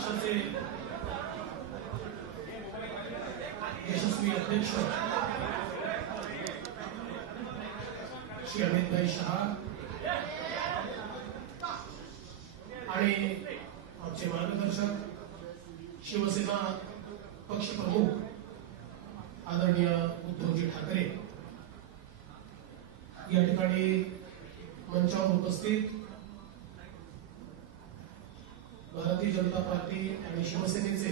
पक्षाचे यशस्वी अध्यक्ष श्री अमित शहा आणि आमचे मार्गदर्शक शिवसेना पक्ष प्रमुख आदरणीय उद्धवजी ठाकरे या ठिकाणी मंचावर उपस्थित भारतीय जनता पार्टी आणि शिवसेनेचे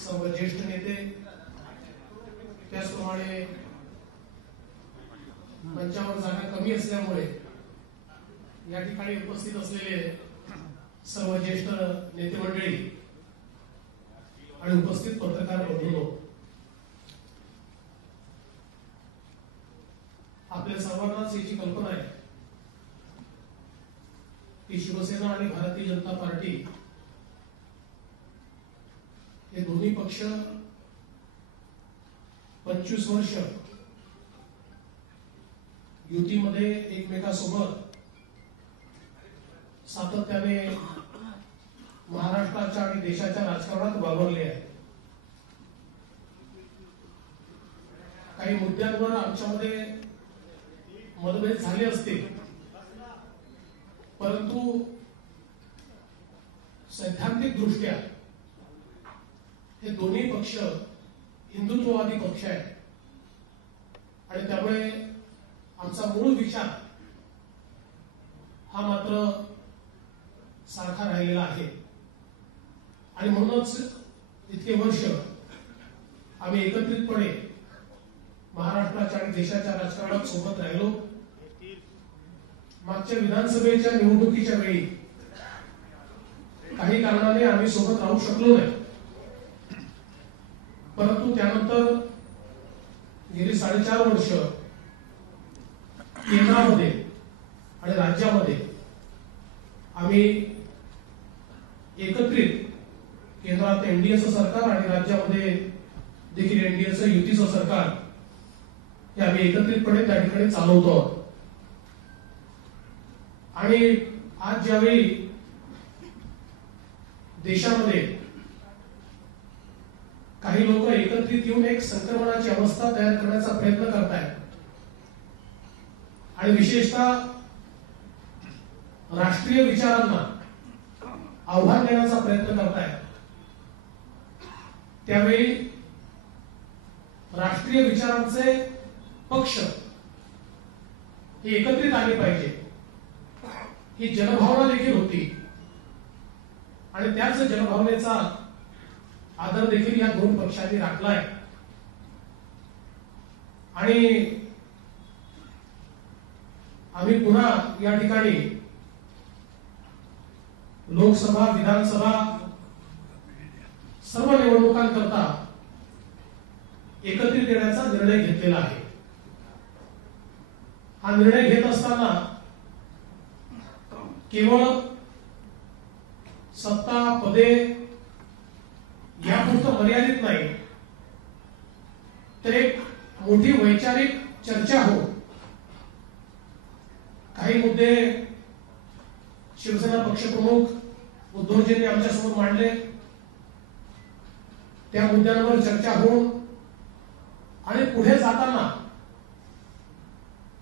सर्व ज्येष्ठ नेते, त्याचप्रमाणे मंचावर जागा कमी असल्यामुळे या ठिकाणी उपस्थित असलेले सर्व ज्येष्ठ नेते मंडळी आणि उपस्थित पत्रकार बंधूंनो, आपल्या सर्वांनाच याची कल्पना आहे की शिवसेना आणि भारतीय जनता पार्टी हे दोन्ही पक्ष 25 वर्ष युतीमध्ये एकमेकांसोबत सातत्याने महाराष्ट्राच्या आणि देशाच्या राजकारणात वावरले आहे. काही मुद्द्यांवर आमच्यामध्ये मतभेद झाले असतील, परंतु सैद्धांतिक दृष्ट्या हे दोन्ही पक्ष हिंदुत्ववादी पक्ष आहेत आणि त्यामुळे आमचा मूळ विचार हा मात्र सारखा राहिलेला आहे. आणि म्हणूनच इतके वर्ष आम्ही एकत्रितपणे महाराष्ट्राच्या आणि देशाच्या राजकारणात सोबत राहिलो. मागच्या विधानसभेच्या निवडणुकीच्या वेळी काही कारणाने आम्ही सोबत राहू शकलो नाही, परंतु त्यानंतर गेली 4.5 वर्ष केंद्रामध्ये आणि राज्यामध्ये आम्ही एकत्रित, केंद्रात एनडीएचं सरकार आणि राज्यामध्ये देखील एनडीएचं युतीचं सरकार हे आम्ही एकत्रितपणे त्या ठिकाणी चालवतो. आणि आज ज्यावेळी देशामध्ये काही लोक एकत्रित येऊन एक संक्रमणाची अवस्था तयार करण्याचा प्रयत्न करतायत आणि विशेषतः राष्ट्रीय विचारांना आव्हान देण्याचा प्रयत्न करतायत, त्यावेळी राष्ट्रीय विचारांचे पक्ष हे एकत्रित आले पाहिजे ही जनभावना देखील होती आणि त्याच जनभावनेचा आदर देखील या दोन पक्षांनी राखलाय. आणि आम्ही पुन्हा या ठिकाणी लोकसभा, विधानसभा सर्व निवडणुकांकरता एकत्रित येण्याचा निर्णय घेतलेला आहे. हा निर्णय घेत असताना केवळ सत्ता पदे यापुरतं मर्यादित नाही, तर एक मोठी वैचारिक चर्चा हो. काही मुद्दे शिवसेना पक्षप्रमुख उद्धवजींनी आमच्यासमोर मांडले, त्या मुद्द्यांवर चर्चा होऊन आणि पुढे जाताना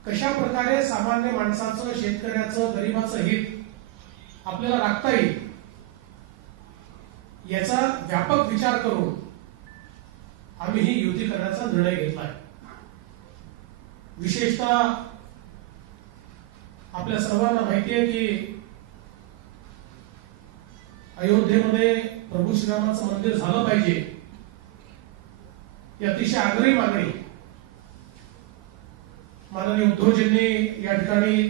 कशा प्रकारे सामान्य माणसाचं, शेतकऱ्याचं, गरिबाचं हित आपल्याला राखता येईल याचा व्यापक विचार करून आम्ही ही युती करण्याचा निर्णय घेतलाय. विशेषतः आपल्या सर्वांना माहिती आहे की अयोध्येमध्ये प्रभू श्रीरामाचं मंदिर झालं पाहिजे ही अतिशय आग्रही मागणी माननीय उद्धवजींनी या ठिकाणी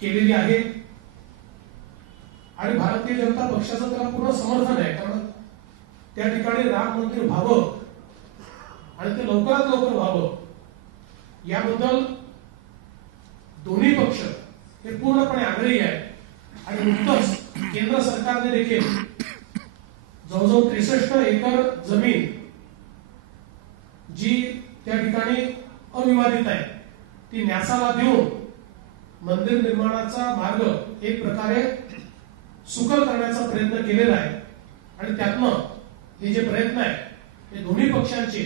केलेली आहे आणि भारतीय जनता पक्षाचं त्याला पूर्ण समर्थन आहे. कारण त्या ठिकाणी राम मंदिर व्हावं आणि ते लवकरात लवकर व्हावं याबद्दल दोन्ही पक्ष हे पूर्णपणे आग्रही आहे. आणि नुकतंच केंद्र सरकारने देखील जवळजवळ 63 एकर जमीन जी त्या ठिकाणी अविवादित आहे न्यासाला देऊन मंदिर निर्माणाचा मार्ग एक प्रकारे सुकर करण्याचा प्रयत्न केलेला आहे आणि त्यातनं हे जे प्रयत्न आहे हे दोन्ही पक्षांचे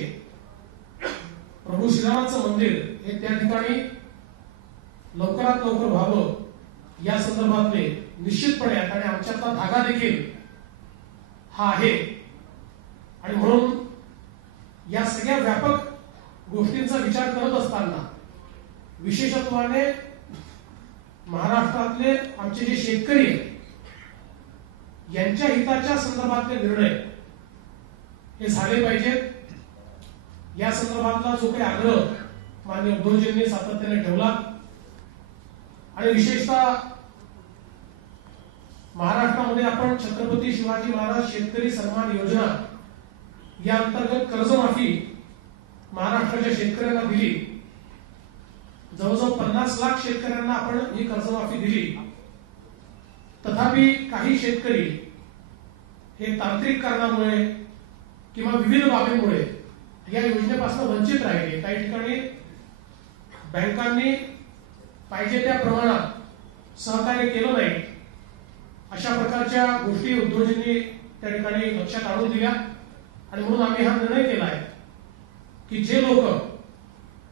प्रभू श्रीरामाचं मंदिर हे त्या ठिकाणी लवकरात लवकर व्हावं या संदर्भातले निश्चितपणे आहेत आणि आमच्यातला धागा देखील हा आहे. आणि म्हणून या सगळ्या व्यापक गोष्टींचा विचार करत असताना विशेषत्वाने महाराष्ट्रातले आमचे जे शेतकरी आहेत यांच्या हिताच्या संदर्भातले निर्णय हे झाले पाहिजेत. या संदर्भातला जो काही आग्रह माननीय उद्धवजींनी सातत्याने ठेवला आणि विशेषतः महाराष्ट्रामध्ये आपण छत्रपती शिवाजी महाराज शेतकरी सन्मान योजना या अंतर्गत कर्जमाफी महाराष्ट्राच्या शेतकऱ्यांना दिली. जवळजवळ 50 लाख शेतकऱ्यांना आपण ही कर्जमाफी दिली. तथापि काही शेतकरी हे तांत्रिक कारणामुळे किंवा विविध बाबींमुळे या योजनेपासून वंचित राहिले. काही ठिकाणी बँकांनी पाहिजे त्या प्रमाणात सहकार्य केलं नाही. अशा प्रकारच्या गोष्टी उद्योजकांनी त्या ठिकाणी लक्षात आणून दिल्या आणि म्हणून आम्ही हा निर्णय केला आहे की जे लोक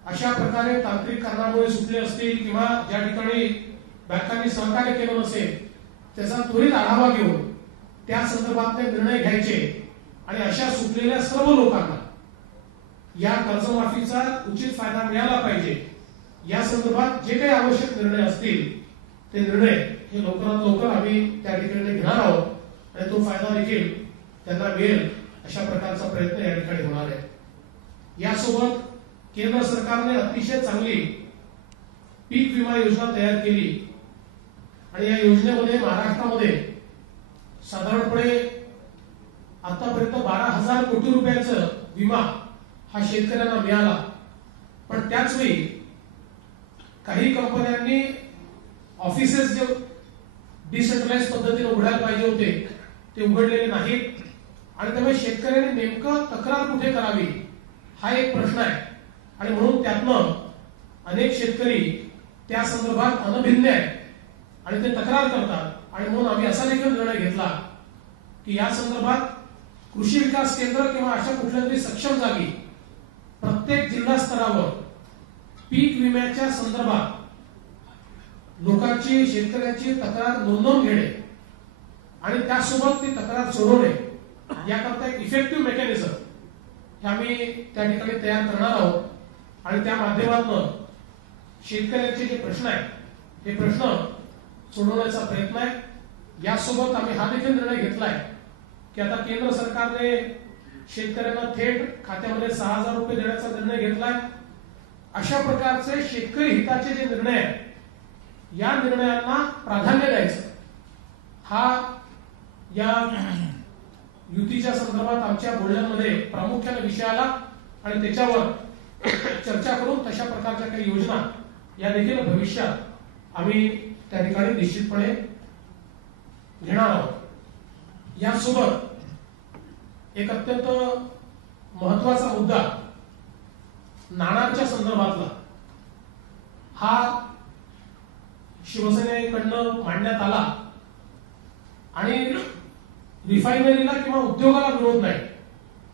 अशा प्रकारे तांत्रिक कारणामुळे सुटले असतील किंवा ज्या ठिकाणी बँकांनी सहकार्य केलं नसेल त्याचा त्वरित आढावा घेऊन त्या संदर्भातले निर्णय घ्यायचे आणि अशा सुटलेल्या सर्व लोकांना या कर्जमाफीचा उचित फायदा मिळाला पाहिजे. या संदर्भात जे काही आवश्यक निर्णय असतील ते निर्णय हे लवकरात लवकर आम्ही त्या ठिकाणी घेणार आहोत आणि तो फायदा देखील त्यांना मिळेल अशा प्रकारचा प्रयत्न या ठिकाणी होणार आहे. यासोबत केंद्र सरकारने अतिशय चांगली पीक विमा योजना तयार केली आणि या योजनेमध्ये महाराष्ट्रामध्ये साधारणपणे आतापर्यंत 12,000 कोटी रुपयाचा विमा हा शेतकऱ्यांना मिळाला. पण त्याच वेळी काही कंपन्यांनी ऑफिसेस जे डिसेंट्रलाइज पद्धतीने उघडायला पाहिजे होते ते उघडलेले नाहीत आणि त्यामुळे शेतकऱ्यांनी नेमकं तक्रार कुठे करावी हा एक प्रश्न आहे. आणि म्हणून त्यातनं अनेक शेतकरी त्या संदर्भात अनभिज्ञ आहेत आणि ते तक्रार करतात आणि म्हणून आम्ही असा देखील निर्णय घेतला की या संदर्भात कृषी विकास केंद्र किंवा अशा कुठल्या तरी सक्षम जागी प्रत्येक जिल्हा स्तरावर पीक विम्याच्या संदर्भात लोकांची शेतकऱ्यांची तक्रार नोंदवून घेणे आणि त्यासोबत ती तक्रार सोडवणे याकरता एक इफेक्टिव्ह मेकॅनिझम हे आम्ही त्या ठिकाणी तयार करणार आहोत आणि त्या माध्यमातून शेतकऱ्यांचे जे प्रश्न आहेत हे प्रश्न सोडवण्याचा प्रयत्न आहे. यासोबत आम्ही हा देखील निर्णय घेतलाय की आता केंद्र सरकारने शेतकऱ्यांना थेट खात्यामध्ये 6,000 रुपये देण्याचा निर्णय घेतलाय. अशा प्रकारचे शेतकरी हिताचे जे निर्णय आहेत या निर्णयांना प्राधान्य द्यायचं हा या युतीच्या संदर्भात आमच्या बोलण्यांमध्ये प्रामुख्याने विषय आला आणि त्याच्यावर चर्चा करून तशा प्रकारच्या काही योजना या देखील भविष्यात आम्ही त्या ठिकाणी निश्चितपणे घेणार आहोत. यासोबत एक अत्यंत महत्वाचा मुद्दा नाणारच्या संदर्भातला हा शिवसेनेकडनं मांडण्यात आला आणि रिफायनरीला किंवा उद्योगाला विरोध नाही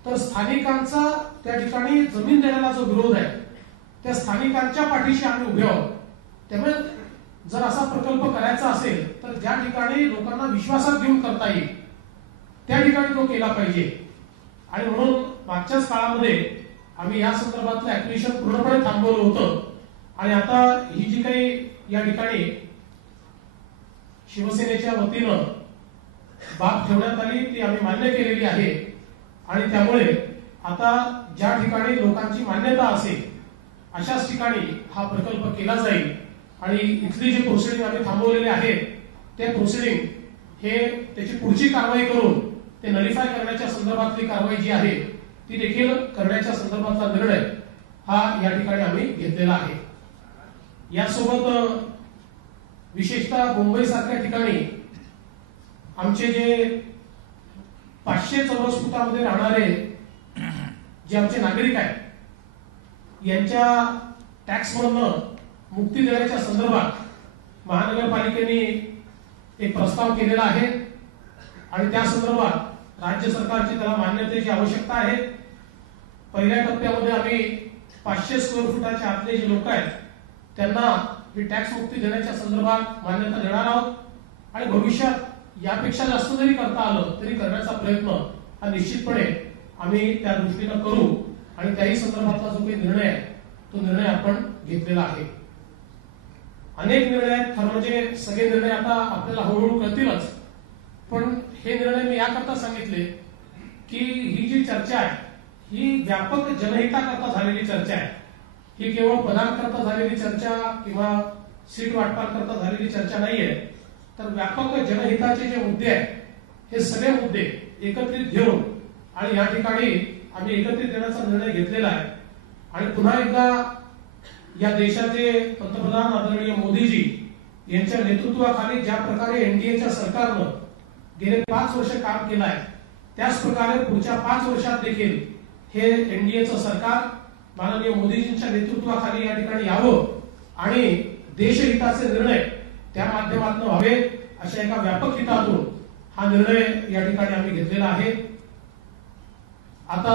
तर स्थानिकांचा त्या ठिकाणी जमीन देण्याला जो विरोध आहे त्या स्थानिकांच्या पाठीशी आम्ही उभे आहोत. त्यामुळे जर असा प्रकल्प करायचा असेल तर ज्या ठिकाणी लोकांना विश्वासात घेऊन करता येईल त्या ठिकाणी तो केला पाहिजे. आणि म्हणून मागच्याच काळामध्ये आम्ही या संदर्भातलं ऍप्लिकेशन पूर्णपणे थांबवलं होतं आणि आता ही जी काही या ठिकाणी शिवसेनेच्या वतीनं बाब ठेवण्यात आली ती आम्ही मान्य केलेली आहे आणि त्यामुळे आता ज्या ठिकाणी लोकांची मान्यता असेल अशाच ठिकाणी हा प्रकल्प केला जाईल आणि इथली जी प्रोसिडिंग आम्ही थांबवलेले आहेत ते प्रोसिडिंग हे त्याची पुढची कारवाई करून ते नलिफाय करण्याच्या संदर्भातली कारवाई जी आहे ती देखील करण्याच्या संदर्भातला निर्णय हा या ठिकाणी आम्ही घेतलेला आहे. यासोबत विशेषतः मुंबई सारख्या ठिकाणी आमचे जे 500 चौरस फुटामध्ये राहणारे जे आमचे नागरिक आहेत यांच्या टॅक्स मधनं मुक्ती देण्याच्या संदर्भात महानगरपालिकेने एक प्रस्ताव केलेला आहे आणि त्या संदर्भात राज्य सरकारची त्याला मान्यतेची आवश्यकता आहे. पहिल्या टप्प्यामध्ये आम्ही 500 स्क्वेअर फुटाच्या आतले जे लोक आहेत त्यांना ही टॅक्स मुक्ती देण्याच्या संदर्भात मान्यता देणार आहोत आणि भविष्यात यापेक्षा जास्त जरी करता आलं तरी करण्याचा प्रयत्न हा निश्चितपणे आम्ही त्या दृष्टीनं करू आणि त्याही संदर्भातला जो काही निर्णय आहे तो निर्णय आपण घेतलेला आहे. अनेक निर्णय आहेत, खरं म्हणजे सगळे निर्णय आता आपल्याला हळूहळू कळतीलच, पण हे निर्णय मी याकरता सांगितले की ही जी चर्चा आहे ही व्यापक जनहिताकरता झालेली चर्चा आहे. ही केवळ पदांकरता झालेली चर्चा किंवा सीट वाटपांकरता झालेली चर्चा नाहीये, तर व्यापक जनहिताचे जे मुद्दे आहेत हे सगळे मुद्दे एकत्रित घेऊन आणि या ठिकाणी आम्ही एकत्रित देण्याचा निर्णय घेतलेला आहे. आणि पुन्हा एकदा या देशाचे पंतप्रधान आदरणीय मोदीजी यांच्या नेतृत्वाखाली ज्या प्रकारे एनडीएच्या सरकारनं गेले 5 वर्ष काम केलं आहे त्याच प्रकारे पुढच्या 5 वर्षात देखील हे एनडीएचं सरकार माननीय मोदीजींच्या नेतृत्वाखाली या ठिकाणी यावं आणि देशहिताचे निर्णय त्या माध्यमातून व्हावे अशा एका व्यापक हितातून हा निर्णय या ठिकाणी आम्ही घेतलेला आहे. आता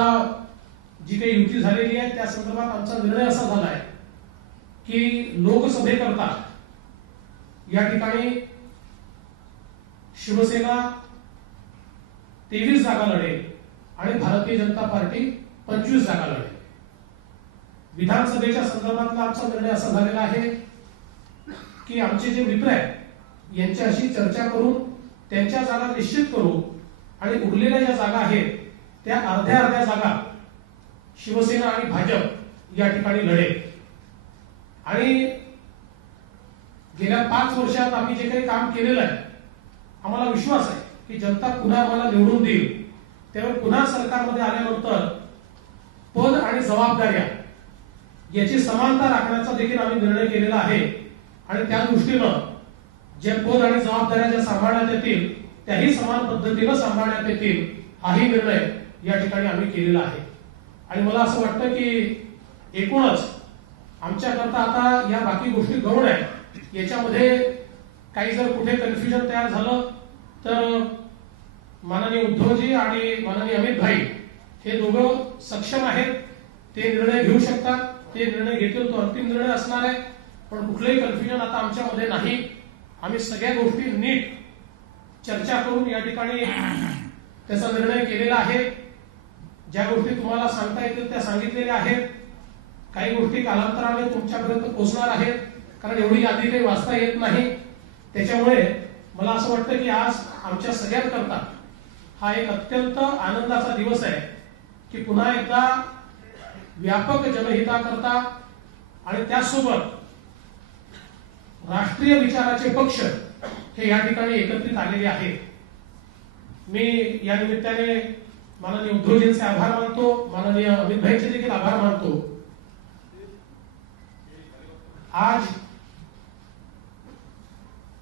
जी काही युती झालेली आहे त्या संदर्भात आमचा निर्णय असा झाला आहे की लोकसभेकरता या ठिकाणी शिवसेना 23 जागा लढेल आणि भारतीय जनता पार्टी 25 जागा लढेल. विधानसभेच्या संदर्भातला आमचा निर्णय असा झालेला आहे की आमचे जे मित्र आहेत यांच्याशी चर्चा करून त्यांच्या जागा निश्चित करू आणि उरलेल्या ज्या जागा आहेत त्या अर्ध्या अर्ध्या जागा शिवसेना आणि भाजप या ठिकाणी लढेल. आणि गेल्या 5 वर्षात आम्ही जे काही काम केलेलं आहे आम्हाला विश्वास आहे की जनता पुन्हा आम्हाला निवडून देईल. त्यामुळे पुन्हा सरकारमध्ये आल्यानंतर पद आणि जबाबदाऱ्या याची समानता राखण्याचा देखील आम्ही निर्णय केलेला आहे आणि त्या दृष्टीनं जे पद आणि जबाबदाऱ्या ज्या सांभाळण्यात येतील त्याही समान पद्धतीनं सांभाळण्यात येतील हाही निर्णय या ठिकाणी आम्ही केलेला आहे. आणि मला असं वाटतं की एकूणच आमच्याकरता आता या बाकी गोष्टी गौण आहेत, याच्यामध्ये काही जर कुठे कन्फ्युजन तयार झालं तर माननीय उद्धवजी आणि माननीय अमित भाई हे दोघं सक्षम आहेत, ते निर्णय घेऊ शकतात. ते निर्णय घेतील तो अंतिम निर्णय असणार आहे, पण कुठलंही कन्फ्युजन आता आमच्यामध्ये नाही. आम्ही सगळ्या गोष्टी नीट चर्चा करून या ठिकाणी त्याचा निर्णय केलेला आहे. ज्या गोष्टी तुम्हाला सांगता येतील त्या सांगितलेल्या आहेत. काही गोष्टी कालांतराने तुमच्यापर्यंत पोहोचणार आहेत, कारण एवढी यादी काही वाचता येत नाही. त्याच्यामुळे मला असं वाटतं की आज आमच्या सगळ्यांकरता हा एक अत्यंत आनंदाचा दिवस आहे की पुन्हा एकदा व्यापक जनहिताकरता आणि त्यासोबत राष्ट्रीय विचाराचे पक्ष हे या ठिकाणी एकत्रित आलेले आहेत. मी या निमित्ताने माननीय उद्धवजींचे आभार मानतो, माननीय अमित भाईचे देखील आभार मानतो. आज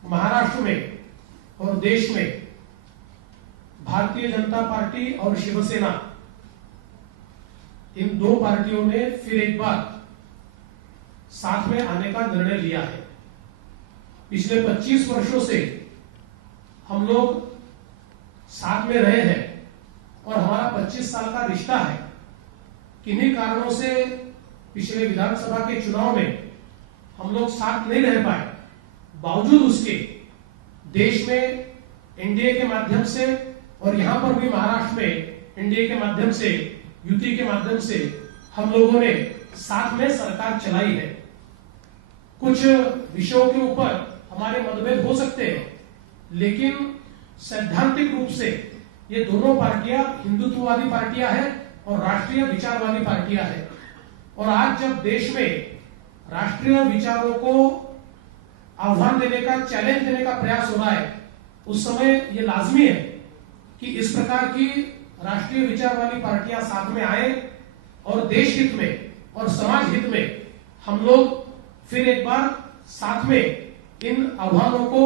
महाराष्ट्र में और देश में भारतीय जनता पार्टी और शिवसेना इन दो पार्टियों ने फिर एक बार साथ में आने का निर्णय लिया है. पिछले 25 वर्षों से हम लोग साथ में रहे हैं और हमारा 25 साल का रिश्ता है. किन्हीं कारणों से पिछले विधानसभा के चुनाव में हम लोग साथ नहीं रह पाए, बावजूद उसके देश में एनडीए के माध्यम से और यहां पर भी महाराष्ट्र में एनडीए के माध्यम से, युति के माध्यम से हम लोगों ने साथ में सरकार चलाई है. कुछ विषयों के ऊपर हमारे मतभेद हो सकते हैं, लेकिन सैद्धांतिक रूप से ये दोनों पार्टियां हिंदुत्ववादी पार्टियां हैं और राष्ट्रीय विचारवादी पार्टियां हैं. और आज जब देश में राष्ट्रीय विचारों को आह्वान देने का, चैलेंज देने का प्रयास हो रहा है, उस समय ये लाजमी है कि इस प्रकार की राष्ट्रीय विचार वाली पार्टियां साथ में आए और देश हित में और समाज हित में हम लोग फिर एक बार साथ में इन आह्वानों को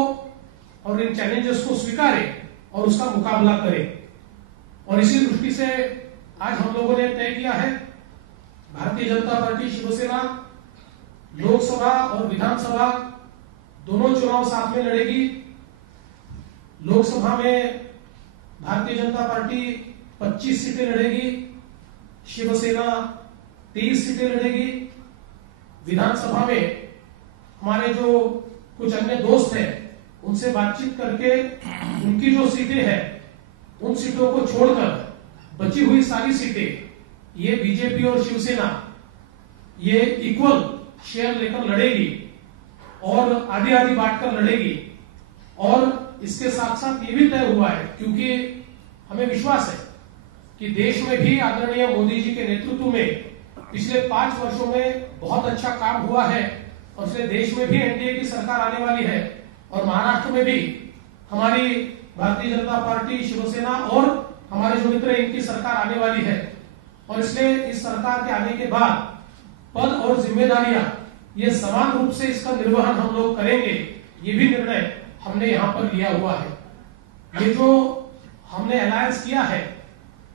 और इन चैलेंजेस को स्वीकारें और उसका मुकाबला करें. और इसी दृष्टि से आज हम लोगों ने तय किया है, भारतीय जनता पार्टी शिवसेना लोकसभा और विधानसभा दोनों चुनाव साथ में लड़ेगी. लोकसभा में भारतीय जनता पार्टी 25 सीटें लड़ेगी, शिवसेना 23 सीटें लड़ेगी। विधानसभा में हमारे जो कुछ अन्य दोस्त हैं उनसे बातचीत करके उनकी जो सीटें हैं उन सीटों को छोड़कर बची हुई सारी सीटें ये बीजेपी और शिवसेना ये इक्वल शेयर लेकर लड़ेगी और आधी आधी बांटकर लड़ेगी। और इसके साथ साथ ये भी तय हुआ है, क्योंकि हमें विश्वास है कि देश में भी आदरणीय मोदी जी के नेतृत्व में पिछले 5 वर्षों में बहुत अच्छा काम हुआ है और इसलिए देश में भी एनडीए की सरकार आने वाली है और महाराष्ट्र में भी हमारी भारतीय जनता पार्टी, शिवसेना और हमारे जो मित्र इनकी सरकार आने वाली है। और इसलिए इस सरकार के आने के बाद पद और जिम्मेदारियां ये समान रूप से इसका निर्वहन हम लोग करेंगे, ये भी निर्णय हमने यहाँ पर लिया हुआ है। ये जो हमने अलायंस किया है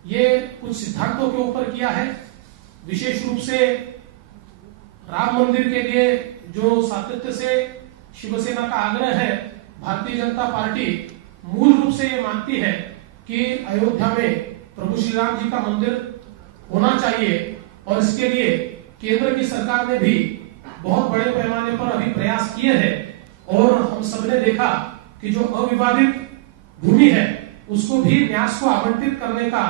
ये कुछ सिद्धांतों के ऊपर किया है। विशेष रूप से राम मंदिर के लिए जो सातत्य से शिवसेना का आग्रह है, भारतीय जनता पार्टी मूल रूप से ये मानती है कि अयोध्या में प्रभु श्री राम जी का मंदिर होना चाहिए और इसके लिए केंद्र की सरकार ने भी बहुत बड़े पैमाने पर अभी प्रयास किए हैं और हम सबने देखा कि जो अविवादित भूमि है उसको भी न्यास को आवंटित करने का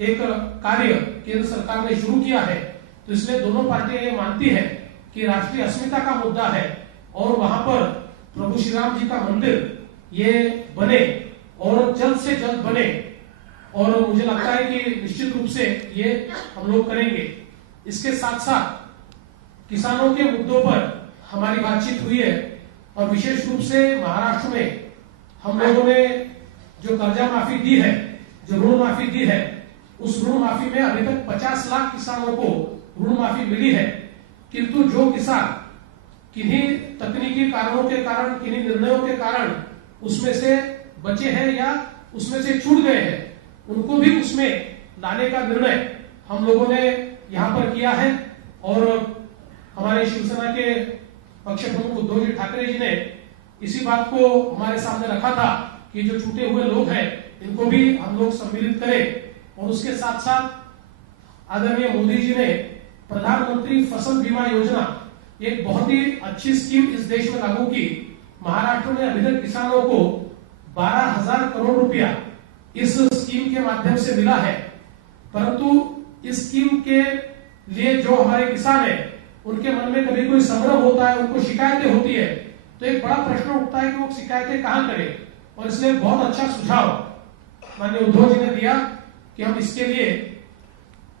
एक कार्य केंद्र सरकार ने शुरू किया है। तो इसलिए दोनों पार्टियां ये मानती है कि राष्ट्रीय अस्मिता का मुद्दा है और वहां पर प्रभु श्री राम जी का मंदिर ये बने और जल्द से जल्द बने। और मुझे लगता है कि निश्चित रूप से ये हम लोग करेंगे। इसके साथ साथ किसानों के मुद्दों पर हमारी बातचीत हुई है और विशेष रूप से महाराष्ट्र में हम लोगों ने जो कर्जा माफी दी है, जो ऋण माफी दी है, उस ऋण माफी में अभी तक 50 लाख किसानों को ऋण माफी मिली है। किंतु जो किसान किन्हीं तकनीकी कारणों के कारण, किन्हीं निर्णयों के कारण उसमें से बचे हैं या उसमें से छूट गए हैं, उनको भी उसमें लाने का निर्णय हम लोगों ने यहाँ पर किया है। और हमारे शिवसेना के पक्ष प्रमुख उद्धव जी ठाकरे जी ने इसी बात को हमारे सामने रखा था कि जो छूटे हुए लोग हैं इनको भी हम लोग सम्मिलित करें। और उसके साथ साथ आदरणीय मोदी जी ने प्रधानमंत्री फसल बीमा योजना, एक बहुत ही अच्छी स्कीम इस देश में लागू की। महाराष्ट्र में अभी तक किसानों को 12,000 करोड़ रुपया इस स्कीम के माध्यम से मिला है। परंतु इस स्कीम के लिए जो हमारे किसान हैं उनके मन में कभी कोई संभ्रम होता है, उनको शिकायतें होती है, तो एक बड़ा प्रश्न उठता है कि वो शिकायतें कहां करें। और इसलिए बहुत अच्छा सुझाव माननीय उद्धव जी ने दिया कि हम इसके लिए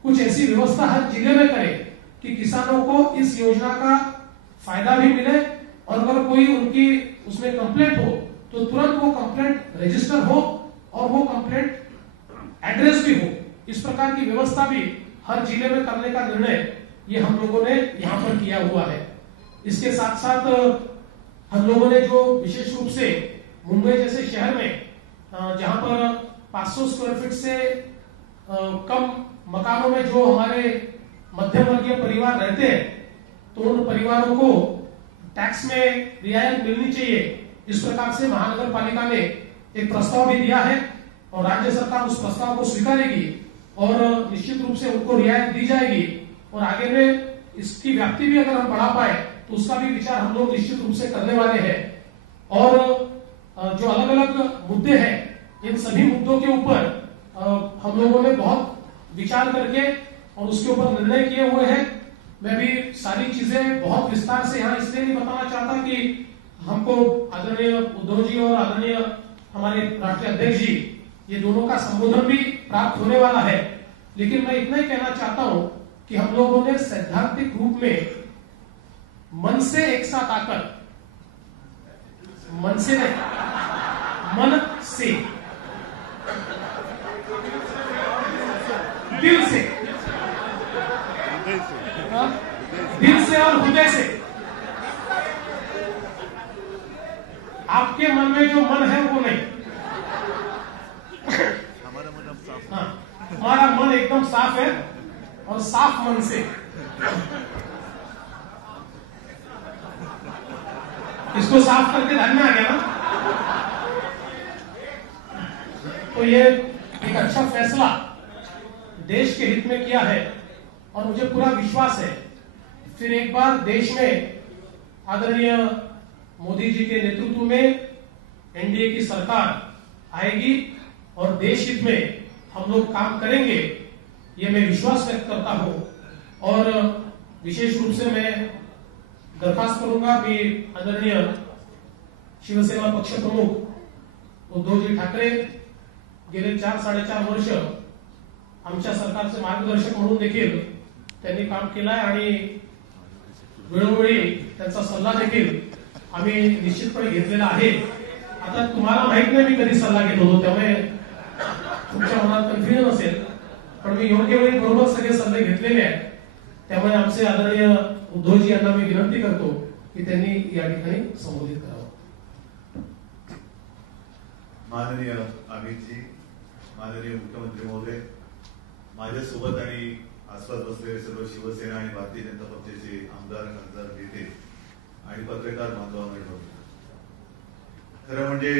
कुछ ऐसी व्यवस्था हर जिले में करें कि किसानों को इस योजना का फायदा भी मिले और अगर कोई उनकी उसमें कंप्लेंट हो तो तुरंत वो कंप्लेंट रजिस्टर हो और वो कंप्लेंट एड्रेस भी हो। इस प्रकार की व्यवस्था भी हर जिले में करने का निर्णय ये हम लोगों ने यहाँ पर किया हुआ है। इसके साथ साथ हम लोगों ने जो विशेष रूप से मुंबई जैसे शहर में जहां पर 500 स्क्वायर फीट से कम मकानों में जो हमारे मध्यम वर्गीय परिवार रहते हैं तो उन परिवारों को टैक्स में रियायत मिलनी चाहिए। इस प्रकार से महानगर पालिका ने एक प्रस्ताव भी दिया है और राज्य सरकार उस प्रस्ताव को स्वीकारेगी और निश्चित रूप से उनको रियायत दी जाएगी। और आगे में इसकी व्याप्ति भी अगर हम बढ़ा पाए तो उसका भी विचार हम लोग निश्चित रूप से करने वाले हैं। और जो अलग अलग मुद्दे हैं इन सभी मुद्दों के ऊपर हम लोगों ने बहुत विचार करके और उसके ऊपर निर्णय किए हुए हैं। मैं भी सारी चीजें बहुत विस्तार से यहाँ इसलिए नहीं बताना चाहता कि हमको आदरणीय उद्धव जी और आदरणीय हमारे राष्ट्रीय अध्यक्ष जी ये दोनों का संबोधन भी प्राप्त होने वाला है, लेकिन मैं इतना ही कहना चाहता हूं कि हम लोगों ने सैद्धांतिक रूप में मन से एक साथ आकर, मन से नहीं, मन से, दिल से, दिल से और हृदय से, आपके मन में जो मन है वो नहीं, हमारा मन एकदम साफ है और साफ मन से। इसको साफ करके ध्यान में आ गया ना। तो ये एक अच्छा फैसला देश के हित में किया है और मुझे पूरा विश्वास है फिर एक बार देश में आदरणीय मोदी जी के नेतृत्व में एनडीए की सरकार आएगी और देश हित में हम लोग काम करेंगे, ये मैं विश्वास व्यक्त करता हूं। और विशेष रूप से मैं दरखास्त करूंगा कि आदरणीय शिवसेना पक्ष प्रमुख उद्धवजी ठाकरे गेले 4-4.5 वर्ष आमच्या सरकारचे मार्गदर्शक म्हणून देखील त्यांनी काम केलं आहे आणि वेळोवेळी त्यांचा सल्ला देखील आम्ही निश्चितपणे घेतलेला आहे। आता तुम्हाला माहित नाही मी कधी सल्ला घेत होतो, त्यामुळे तुमच्या मनात कन्फ्युजन असेल, पण मी योग्य वेळी बरोबर सगळे सल्ले घेतलेले आहेत। त्यामुळे आमचे आदरणीय उद्धवजी यांना मी विनंती करतो की त्यांनी या ठिकाणी संबोधित करावं। माननीय अमितजी, माननीय मुख्यमंत्री महोदय, माझ्यासोबत आणि आसपास बसलेले सर्व शिवसेना आणि भारतीय जनता पक्षाचे आमदार, खासदार, नेते आणि पत्रकार बांधवांनो, खरं म्हणजे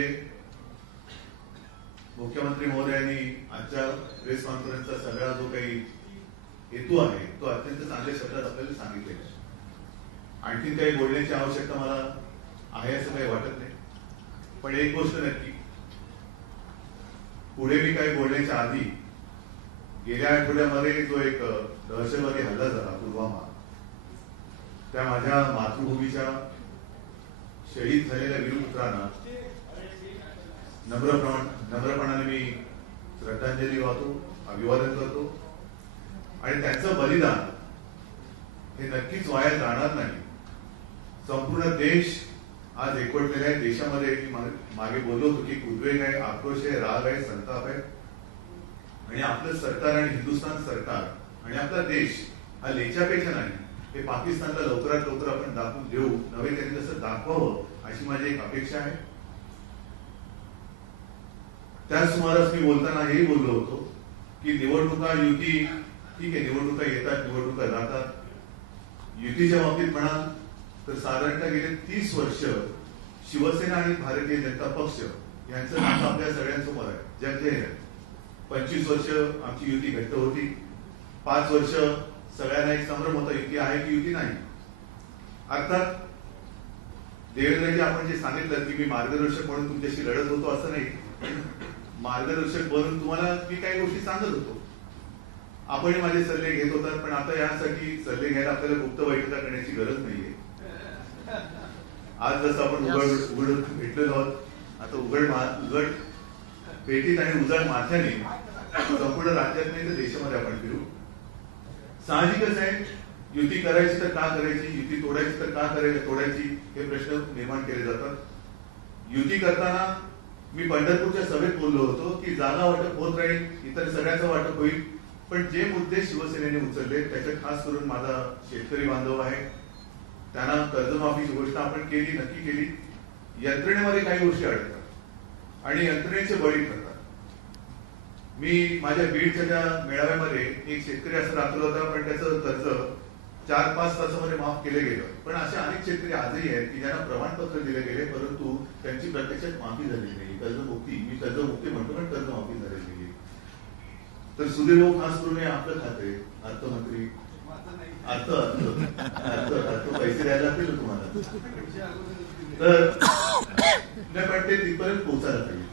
मुख्यमंत्री महोदयांनी आजच्या प्रेस कॉन्फरन्सचा सगळा जो काही हेतू आहे तो अत्यंत चांगल्या शब्दात आपल्याला सांगितलेला आहे। आणखी काही बोलण्याची आवश्यकता मला आहे असं काही वाटत नाही, पण एक गोष्ट नक्की, पुढे मी काही बोलण्याच्या आधी गेल्या आठवड्यामध्ये जो एक दहशतवादी हल्ला झाला पुलवामा, त्या माझ्या मातृभूमीच्या शहीद झालेल्या वीरपुत्रांना नम्रपणाने मी श्रद्धांजली वाहतो, अभिवादन करतो आणि त्यांचं बलिदान हे नक्कीच वाया जाणार नाही। संपूर्ण देश आज एकवटलेला आहे। देशामध्ये मागे बोललो होतो की उद्वेग आहे, आक्रोश आहे, राग आहे, संताप आहे आणि आपलं सरकार आणि हिंदुस्थान सरकार आणि आपला देश हा लेच्यापेक्षा नाही, हे पाकिस्तानला लवकरात लवकर आपण दाखवून देऊ नव्हे, त्यांनी तसं दाखवावं अशी माझी एक अपेक्षा आहे। त्याच सुमारास मी बोलताना हेही बोललो होतो की निवडणुका, युती ठीक आहे, निवडणुका येतात, निवडणुका जातात। युतीच्या बाबतीत म्हणाल तर साधारणतः गेले 30 वर्ष शिवसेना आणि भारतीय जनता पक्ष यांचं नातं आपल्या सगळ्यांसमोर आहे, जगले आहे। 25 वर्ष आमची युती घट्ट होती, 5 वर्ष सगळ्यांना एक संभ्रम होता युती आहे की युती नाही। अर्थात देवेंद्रजी, आपण जे सांगितलं की मी मार्गदर्शक म्हणून तुमच्याशी लढत होतो असं नाही, मार्गदर्शक बनून तुम्हाला मी काही गोष्टी सांगत होतो, आपण माझे सल्ले घेत होतात, पण आता यासाठी सल्ले घ्यायला आपल्याला गुप्त बैठका करण्याची गरज नाहीये। आज जसं आपण उघड भेटलेलो आहोत, आता उघड भेटीत आणि उजाड माथ्याने संपूर्ण राज्यात नाही तर देशामध्ये आपण फिरू। साहजिकच आहे, युती करायची तर का करायची, युती तोडायची तर का तोडायची, हे प्रश्न निर्माण केले जातात। युती करताना मी पंढरपूरच्या सभेत बोललो होतो की जागा वाटप होत राहील, इतर सगळ्याचं वाटप होईल, पण जे मुद्दे शिवसेनेने उचलले त्याच्यात खास करून माझा शेतकरी बांधव आहे, त्यांना कर्जमाफीची घोषणा आपण केली, नक्की केली। यंत्रणेमध्ये काही गोष्टी अडकतात आणि यंत्रणेचे बळी ठरतात। मी माझ्या बीडच्या त्या मेळाव्यामध्ये एक शेतकरी असं दाखवला होता, पण त्याचं कर्ज 4-5 तासामध्ये माफ केले गेलं, पण असे अनेक शेतकरी आजही आहेत की ज्यांना प्रमाणपत्र दिले गेले परंतु त्यांची प्रत्यक्षात माफी झालेली नाही। कर्जमुक्ती, मी कर्जमुक्ती म्हणतो पण कर्जमाफी झालेली नाही। तर सुधीर भाऊ, खास करून आपलं खाते अर्थमंत्री, अर्थ पैसे द्यायला लागतील तुम्हाला, तर पण ते तिथपर्यंत पोहोचायला पाहिजे।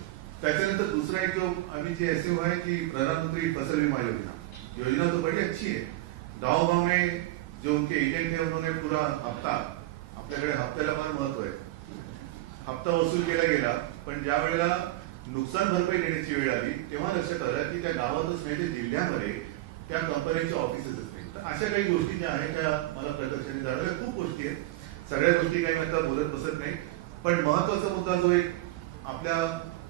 त्याच्यानंतर दूसरा एक जो अभी जी ऐसे हुआ है कि प्रधानमंत्री फसल बीमा योजना तो बड़ी अच्छी है। गांव में जो उनके एजेंट है उन्होंने पूरा हफ्ता, आपल्याकडे हप्त्याला फार महत्व आहे, हप्ता वसूल केला गेला, पण ज्या वेळेला नुकसान भरपाई देण्याची वेळ आली तेव्हा लक्षात आलं की त्या गावातच नाही तर जिल्ह्यामध्ये त्या कंपन्यांचे ऑफिसेस असतील। तर अशा काही गोष्टी ज्या आहेत त्या मला प्रत्यक्षाने जाणवल्या। खूप गोष्टी आहेत, सगळ्या गोष्टी काही आता बोलत बसत नाही, पण महत्वाचा मुद्दा जो एक आपल्या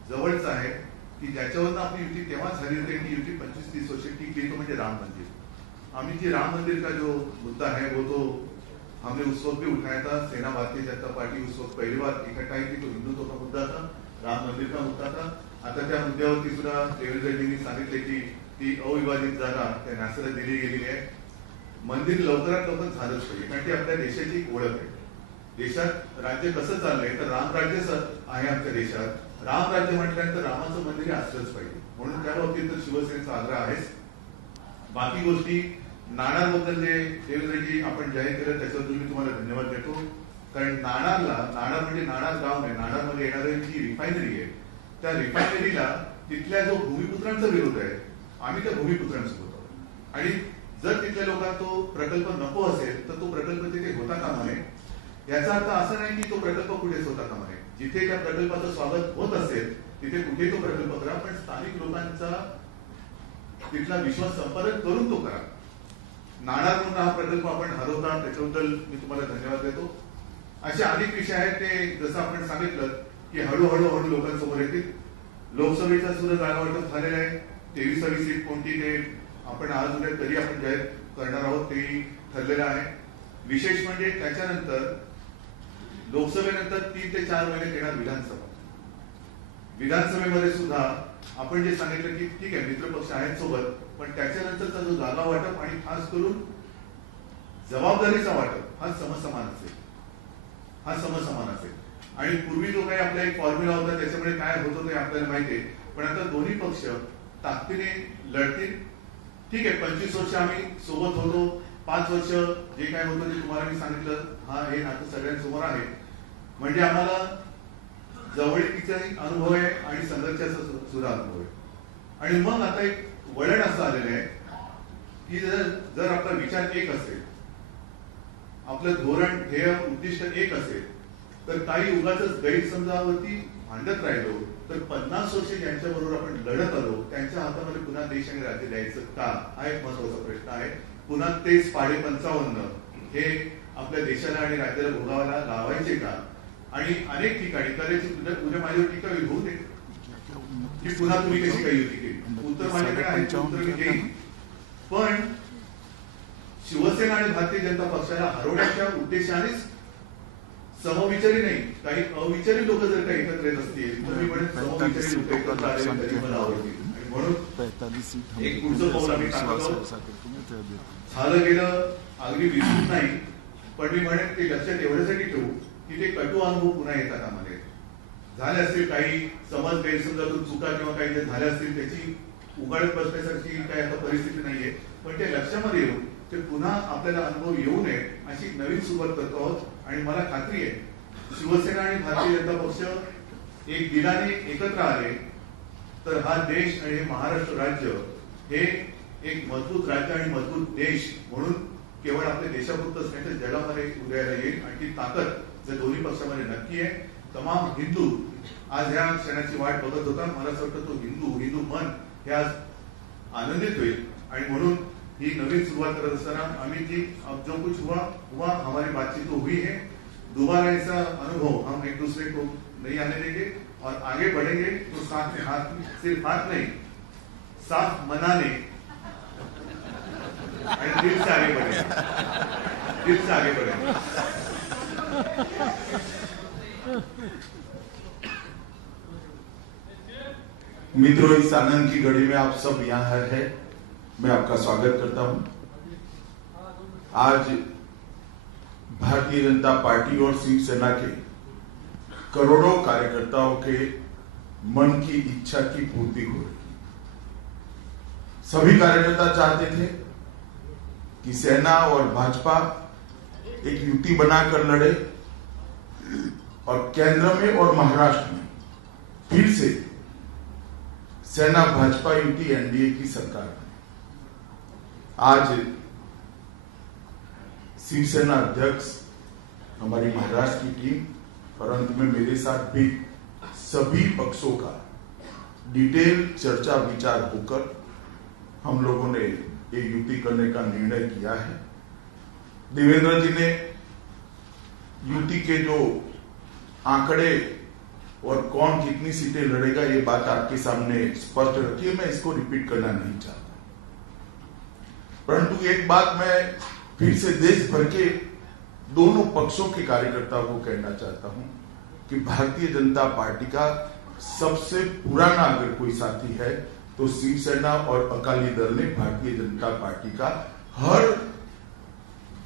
जवळचा आहे की ज्याच्यावरनं आपली युती तेव्हा झाली होती की युती 25-30 वर्ष टिकली, तो म्हणजे राम मंदिर। आम्ही जी राम मंदिर का जो मुद्दा है वो तो हमने उस वक्त भी उठाया था, सेना भारतीय जनता पार्टी उस वक्त पहली बार इकट्ठा हुई थी, तो हिंदुत्व का मुद्दा था, राम मंदिर का मुद्दा था। आता त्या मुद्द्यावरती सुद्धा देवेंद्रजींनी सांगितले की ती अविभाजित जागा त्या नॅसला दिली गेलेली आहे। मंदिर लवकरात लवकर झालंच पाहिजे, कारण ती आपल्या देशाची ओळख आहे। देशात राज्य कसं चाललंय तर रामराज्य आहे आमच्या देशात. रामराज्य म्हटल्यानंतर रामाचं मंदिर असलंच पाहिजे, म्हणून त्या बाबतीत तर शिवसेनेचा आग्रह आहेच. बाकी गोष्टी नाणारबद्दल जे देवेंद्रजी आपण जाहीर केलं त्याच्याबद्दल मी तुम्हाला धन्यवाद देतो. कारण नाणार म्हणजे नाणार गाव नाही, नाणारमध्ये येणारी जी रिफायनरी आहे त्या रिफायनरीला तिथल्या जो भूमिपुत्रांचा विरोध आहे, आम्ही त्या भूमिपुत्रांसोबत आहोत. आणि जर तिथल्या लोकांना तो प्रकल्प नको असेल तर तो प्रकल्प तिथे होता कामा नये. याचा अर्थ असा नाही की तो प्रकल्प कुठेच होता कामा नये. जिथे त्या प्रकल्पाचं स्वागत होत असेल तिथे कुठे तो प्रकल्प करा, पण स्थानिक लोकांचा तिथला विश्वास संपादन करून तो करा. नाणार म्हणून हा प्रकल्प आपण हरवता, त्याच्याबद्दल मी तुम्हाला धन्यवाद देतो. असे अनेक विषय आहेत ते जसं आपण सांगितलं की हळूहळू लोकांसमोर येतील. लोकसभेचा सुद्धा जागा वाटप झालेला आहे. 23वी सीट कोणती ते आपण आज उद्या तरी आपण जाहीर करणार आहोत, तेही ठरलेलं आहे. विशेष म्हणजे त्याच्यानंतर लोकसभेनंतर 3 ते 4 महिने येणार विधानसभा. विधानसभेमध्ये सुद्धा आपण जे सांगितलं की ठीक आहे मित्रपक्ष आहेत सोबत, पण त्याच्यानंतरचा जो जागा वाटप आणि खास करून जबाबदारीचा वाटप हा समसमान असेल. आणि पूर्वी जो काही आपला एक फॉर्म्युला होता त्याच्यामुळे काय होतं ते आपल्याला माहिती आहे. पण आता दोन्ही पक्ष ताकदीने लढतील. ठीक आहे, 25 वर्ष आम्ही सोबत होतो, 5 वर्ष जे काय होतं ते तुम्हाला मी सांगितलं. हे नातं सगळ्यांसमोर आहे. म्हणजे आम्हाला जवळीकीचाही अनुभव आहे आणि संघर्षाचा सुद्धा अनुभव आहे. आणि मग आता एक वळण असं आलेलं आहे की जर आपला विचार एक असेल, आपलं धोरण ध्येय उद्दिष्ट एक असेल, तर काही उगाच गैरसमजावरती भांडत राहिलो तर 50 वर्ष ज्यांच्याबरोबर आपण लढत आलो त्यांच्या हातामध्ये पुन्हा देश आणि राज्य द्यायचं का, हा एक महत्वाचा प्रश्न आहे. पुन्हा तेच 55 हे आपल्या देशाला आणि राज्याला भोगावायला लावायचे का? आणि अनेक ठिकाणी कदाचित उद्या माझ्यावर टीका होऊ दे की पुन्हा तुम्ही कशी काही युती केली. उत्तर माझ्याकडे आहे, उत्तर मी देईन. पण शिवसेना आणि भारतीय जनता पक्षाला हरवण्याच्या उद्देशानेच समविचारी नाही, काही अविचारी लोक जर काही एकत्र येत असतील तर मी म्हणेन समविचारी लोक एकत्र आले तरी मला आवडतील. आणि म्हणून एक पुढचं पाऊल आम्ही टाकतो. झालं गेलं अगदी विसरून नाही, पण मी म्हणेन ते लक्षात एवढ्यासाठी ठेवू की ते कटू अनुभव पुन्हा येतात. आम्हाला झाले असतील काही समज गैरसमजातून चुका किंवा काही जे झाल्या असतील त्याची उघडत बसण्यासारखी काही आता परिस्थिती नाहीये, पण ते लक्षामध्ये येऊन ते पुन्हा आपल्याला अनुभव येऊ नये अशी नवीन सुरुवात करतो आहोत. आणि मला खात्री आहे शिवसेना आणि भारतीय जनता पक्ष एक दिलाने एकत्र आले तर हा देश आणि हे महाराष्ट्र राज्य हे एक मजबूत राज्य आणि मजबूत देश म्हणून केवळ आपल्या देशापुरतंच नाही तर जगामध्ये उदयाला येईल. आणि ती ताकद जर दोन्ही पक्षामध्ये नक्की आहे. तमाम हिंदू आज ह्या क्षणाची वाट बघत होता. मला असं वाटतं तो हिंदू मन हे आज आनंदित होईल. आणि म्हणून ही नवीन सुरुवात करत असताना आम्ही जी अब जो कुछ हुआ हमारी बातचीत तो हुई है. दोबारा ऐसा अनुभव हम एक दूसरे को नहीं आने देंगे और आगे बढ़ेंगे तो साथ में हाथ, सिर्फ हाथ नहीं साथ मनाने और दिल से आगे बढ़ेंगे. मित्रों, इस आनंद की घड़ी में आप सब यहाँ हैं, मैं आपका स्वागत करता हूं. आज भारतीय जनता पार्टी और शिवसेना के करोड़ों कार्यकर्ताओं के मन की इच्छा की पूर्ति हो रही. सभी कार्यकर्ता चाहते थे कि सेना और भाजपा एक युति बनाकर लड़े और केंद्र में और महाराष्ट्र में फिर से सेना भाजपा युति एनडीए की सरकार बने. आज शिवसेना अध्यक्ष, हमारी महाराष्ट्र की टीम और अंत में मेरे साथ भी सभी पक्षों का डिटेल चर्चा विचार होकर हम लोगों ने ये युति करने का निर्णय किया है. देवेंद्र जी ने युति के जो आंकड़े और कौन कितनी सीटें लड़ेगा ये बात आपके सामने स्पष्ट रखी है, मैं इसको रिपीट करना नहीं चाहता. परंतु एक बात मैं फिर से देश भर के दोनों पक्षों के कार्यकर्ताओं को कहना चाहता हूं कि भारतीय जनता पार्टी का सबसे पुराना अगर कोई साथी है तो शिवसेना और अकाली दल ने भारतीय जनता पार्टी का हर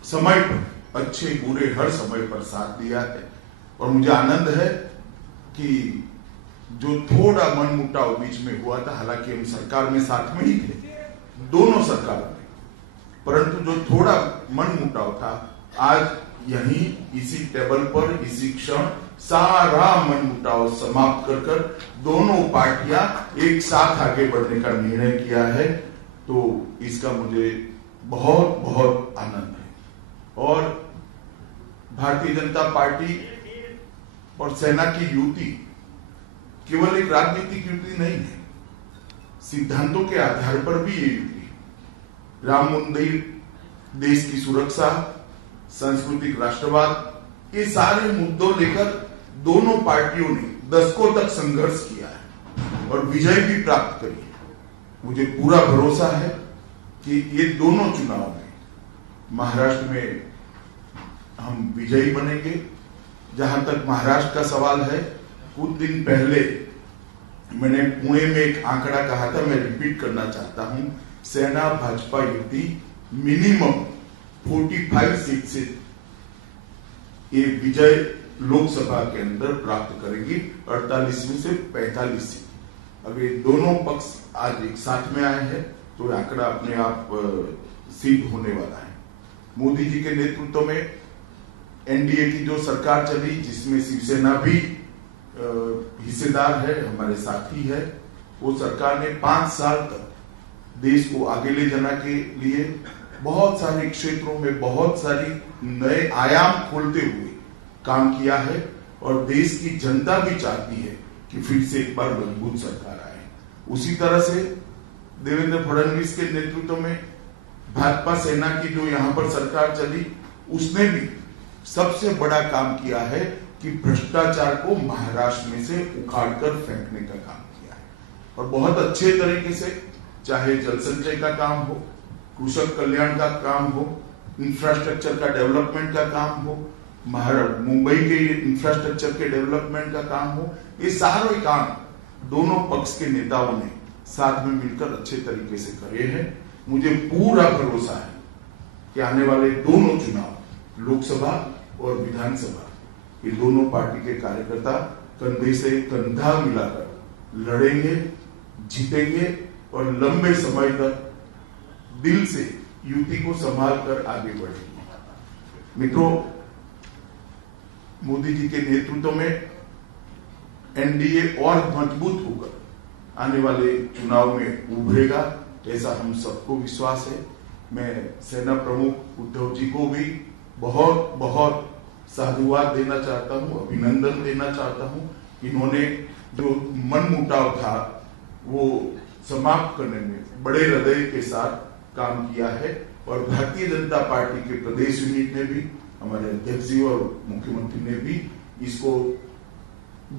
समय पर अच्छे बुरे हर समय पर साथ दिया है। और मुझे आनंद है कि जो थोड़ा मनमुटाव बीच में हुआ था, हालांकि हम सरकार में साथ में ही थे, दोनों सरकार में, परंतु जो थोड़ा मनमुटाव था, आज यहीं इसी टेबल पर इसी क्षण सारा मनमुटाव समाप्त कर कर दोनों पार्टियां एक साथ आगे बढ़ने का निर्णय किया है। तो इसका मुझे बहुत बहुत आनंद है। और भारतीय जनता पार्टी और सेना की युति केवल एक राजनीतिक युति नहीं है, सिद्धांतों के आधार पर भी ये युति, राम मंदिर, देश की सुरक्षा, सांस्कृतिक राष्ट्रवाद, ये सारे मुद्दों लेकर दोनों पार्टियों ने दशकों तक संघर्ष किया है और विजय भी प्राप्त करी है। मुझे पूरा भरोसा है कि ये दोनों चुनाव में महाराष्ट्र में हम विजयी बनेंगे। जहां तक महाराष्ट्र का सवाल है, कुछ दिन पहले मैंने पुणे में एक आंकड़ा कहा था, मैं रिपीट करना चाहता हूं, सेना भाजपा युति मिनिमम 45 सीट से ये विजय लोकसभा के अंदर प्राप्त करेगी, 48 में से 45 सीट। अगर ये दोनों पक्ष आज एक साथ में आए हैं तो आंकड़ा अपने आप सिद्ध होने वाला है। मोदी जी के नेतृत्व में एनडीए की जो सरकार चली, जिसमें शिवसेना भी हिस्सेदार है, हमारे साथी है, वो सरकार ने 5 साल तक देश को आगे ले जाने के लिए बहुत सारे क्षेत्रों में बहुत सारी नए आयाम खोलते हुए काम किया है। और देश की जनता भी चाहती है कि फिर से एक बार मजबूत सरकार आए। उसी तरह से देवेंद्र फडणवीस के नेतृत्व में भाजपा सेना की जो यहाँ पर सरकार चली, उसने भी सबसे बड़ा काम किया है कि भ्रष्टाचार को महाराष्ट्र में से उखाड़कर फेंकने का काम किया है। और बहुत अच्छे तरीके से, चाहे जल संचय का काम हो, कृषक कल्याण का काम हो, इंफ्रास्ट्रक्चर का डेवलपमेंट का काम हो, मुंबई के इंफ्रास्ट्रक्चर के डेवलपमेंट का काम हो, ये सारे काम दोनों पक्ष के नेताओं ने साथ में मिलकर अच्छे तरीके से करे हैं। मुझे पूरा भरोसा है कि आने वाले दोनों चुनाव, लोकसभा और विधानसभा, ये दोनों पार्टी के कार्यकर्ता कंधे से कंधा मिलाकर लड़ेंगे, जीतेंगे और लंबे समय तक दिल से युति को संभाल कर आगे बढ़ेंगे। मित्रों, मोदी जी के नेतृत्व में एनडीए और मजबूत होकर आने वाले चुनाव में उभरेगा, ऐसा हम सबको विश्वास है। मैं सेना प्रमुख उद्धव जी को भी बहुत बहुत साधुवाद देना चाहता हूं, अभिनंदन देना चाहता हूं। इन्होंने जो मनमुटाव था वो समाप्त करने में बड़े हृदय के साथ काम किया है। और भारतीय जनता पार्टी के प्रदेश यूनिट ने भी, हमारे अध्यक्ष जी और मुख्यमंत्री ने भी इसको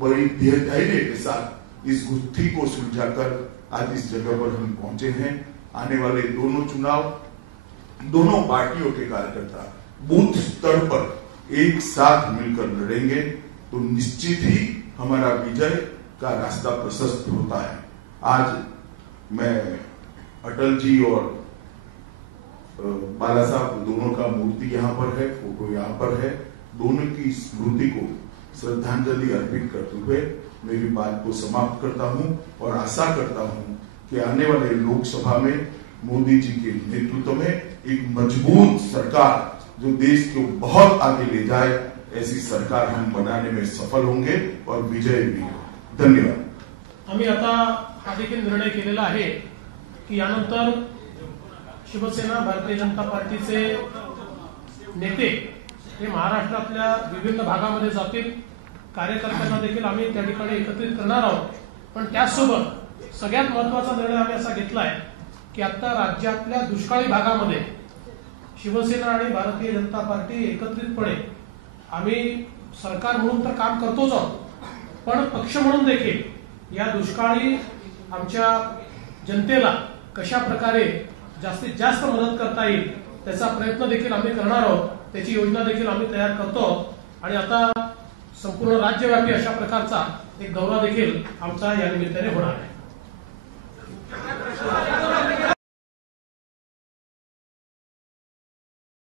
बड़ी धैर्य के साथ इस गुत्थी को सुलझाकर आज इस जगह पर हम पहुंचे हैं। आने वाले दोनों चुनाव दोनों पार्टियों के कार्यकर्ता बूथ स्तर पर एक साथ मिलकर लड़ेंगे तो निश्चित ही हमारा विजय का रास्ता प्रशस्त होता है। आज मैं अटल जी और बाला साहब दोनों का मूर्ति यहाँ पर है, फोटो यहाँ पर है, दोनों की स्मृति को श्रद्धांजलि अर्पित करते हुए मेरी बात को समाप्त करता हूँ और आशा करता हूँ कि आने वाले लोकसभा में मोदी जी के नेतृत्व में एक मजबूत सरकार जो देश को बहुत आगे ले जाए, ऐसी सरकार हम बनाने में सफल होंगे और विजय भी होगा। धन्यवाद। आम्ही आता हा देखील निर्णय केलेला आहे की यानंतर शिवसेना, भारतीय जनता पार्टीचे नेते हे महाराष्ट्रातल्या विभिन्न भागामध्ये जातील, कार्यकर्त्यांना देखील आम्ही त्या ठिकाणी एकत्रित करणार आहोत। पण त्याचसोबत सगळ्यात महत्त्वाचा निर्णय आम्ही असा घेतलाय की आता राज्यातल्या दुष्काळी भागामध्ये शिवसेना आणि भारतीय जनता पार्टी एकत्रितपणे आम्ही सरकार म्हणून तर काम करतोच आहोत, पण पक्ष म्हणून देखील या दुष्काळी आमच्या जनतेला कशा प्रकारे जास्तीत जास्त मदत करता येईल त्याचा प्रयत्न देखील आम्ही करणार आहोत। त्याची योजना देखील आम्ही तयार करतो आणि आता संपूर्ण राज्यव्यापी अशा प्रकारचा एक दौरा देखील आमचा या निमित्ताने होणार आहे।